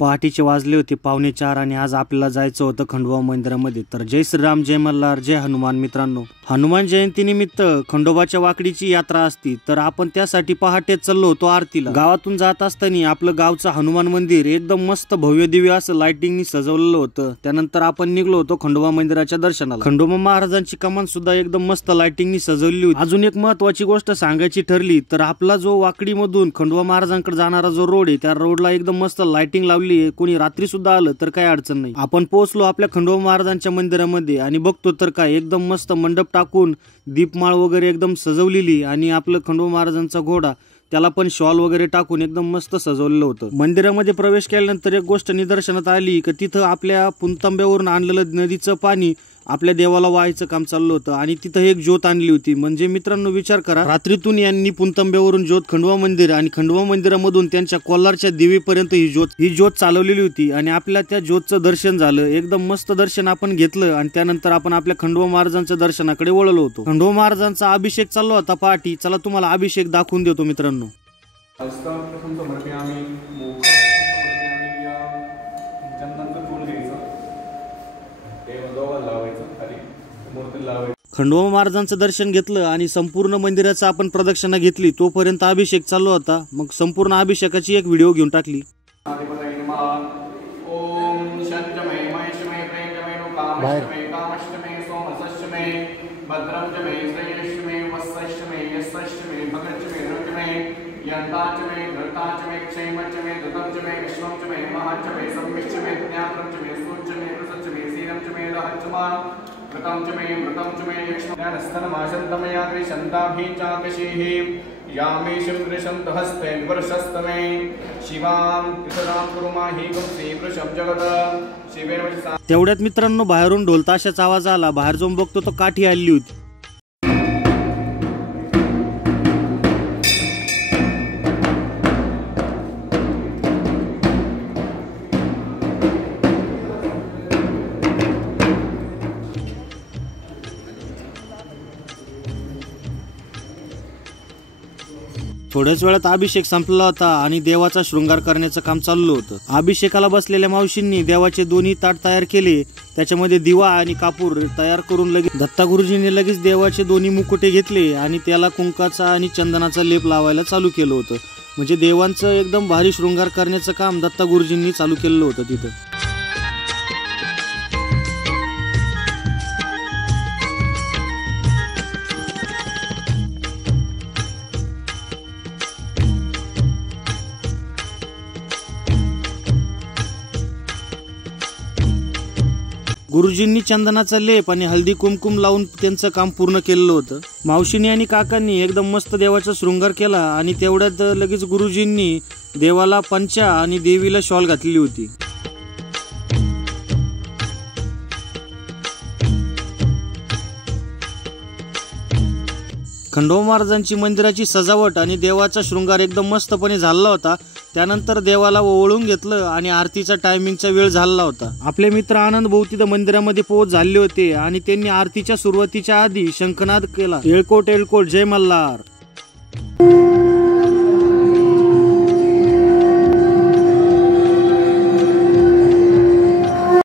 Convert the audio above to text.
पहाटेचे वाजले होते 4:45 आणि आज आपल्याला जायचं होतं खंडोबा मंदिरामध्ये। तर जय श्रीराम, जय मल्हार, जय हनुमान। मित्रांनो, हनुमान जयंतीनिमित्त खंडोबाच्या वाकडीची यात्रा असती, तर आपण त्यासाठी पहाटे चाललो होतो आरतीला। गावातून जात असताना आपलं गावचं हनुमान मंदिर एकदम मस्त भव्य दिव्य असं लाइटिंगनी सजवलेलं होतं। त्यानंतर आपण निघलो होतो खंडोबा मंदिराच्या दर्शनाला। खंडोबा महाराजांची कमान सुद्धा एकदम मस्त लाइटिंगनी सजवली होती। अजून एक महत्त्वाची गोष्ट सांगायची ठरली तर आपला जो वाकडीमधून खंडोबा महाराजांकडे जाणारा जो रोड आहे, त्या रोडला एकदम मस्त लाइटिंग लावली। कोणी रात्री सुद्धा आलं तर काही अडचण नाही। आपण पोहोचलो आपल्या खंडोबा महाराजांच्या मंदिरामध्ये आणि बघतो तर काय एकदम मस्त मंडप टाकून दीपमाळ वगैरे एकदम सजवलेली आणि आपलं खंडोबा महाराजांचा घोडा त्याला पण शॉल वगैरे टाकून एकदम मस्त सजवलेलं होतं। मंदिरामध्ये प्रवेश केल्यानंतर एक गोष्ट निदर्शनात आली की तिथं आपल्या पुंतांब्यावरून आणलेलं नदीचं पाणी आपल्या देवाला वाहायचं काम चाललं होतं आणि तिथं एक ज्योत आणली होती। म्हणजे मित्रांनो विचार करा, रात्रीतून यांनी पुंतांब्यावरून ज्योत खंडोबा मंदिर आणि खंडोबा मंदिरामधून त्यांच्या कोलारच्या दिवेपर्यंत ही ज्योत चालवलेली होती आणि आपल्या त्या ज्योतचं दर्शन झालं। एकदम मस्त दर्शन आपण घेतलं आणि त्यानंतर आपण आपल्या खंडोबा महाराजांच्या दर्शनाकडे वळलो होतो। खंडोबा महाराजांचा अभिषेक चालू होता पहाटी। चला तुम्हाला अभिषेक दाखवून देतो मित्रांनो। खंडोबा महाराजांचं दर्शन घेतलं आणि संपूर्ण मंदिराचा आपण प्रदक्षिणा घेतली, तोपर्यंत अभिषेक चालू होता। मग संपूर्ण अभिषेकाची एक व्हिडिओ घेऊन टाकली। तेवढ्यात मित्रांनो बाहेरून ढोल ताशाचा आवाज आला। बाहेर जाऊन बघतो तो काठी आली होती। थोड्याच वेळात अभिषेक संपला होता आणि देवाचा शृंगार करण्याचं काम चालू होतं। अभिषेकाला बसलेल्या मावशींनी देवाचे दोन्ही ताट तयार केले, त्याच्यामध्ये दिवा आणि कापूर तयार करून लगेच दत्ता गुरुजींनी लगेच देवाचे दोन्ही मुकुटे घेतले आणि त्याला कुंकाचा आणि चंदनाचा लेप लावायला चालू केलं होतं। म्हणजे देवांचं एकदम भारी शृंगार करण्याचं काम दत्ता गुरुजींनी चालू केलं होतं तिथं। गुरुजींनी चंदनाचा लेप आणि हळदी कुमकुम लावून त्यांचं काम पूर्ण केलेलं होतं। मावशींनी आणि काकांनी एकदम मस्त देवाचा शृंगार केला आणि तेवढ्यात लगेच गुरुजींनी देवाला पंचा आणि देवीला शॉल घातलेली होती। खंडोबा महाराजांची मंदिराची सजावट आणि देवाचा शृंगार एकदम मस्तपणे झाला होता। त्यानंतर देवाला ओवाळून घेतलं आणि आरतीचा टायमिंगचा वेळ झाला होता। आपले मित्र आनंद भाऊ तिथं मंदिरामध्ये पोहोच झाले होते आणि त्यांनी आरतीच्या सुरुवातीच्या आधी शंखनाद केला, येळकोट येळकोट जय मल्हार।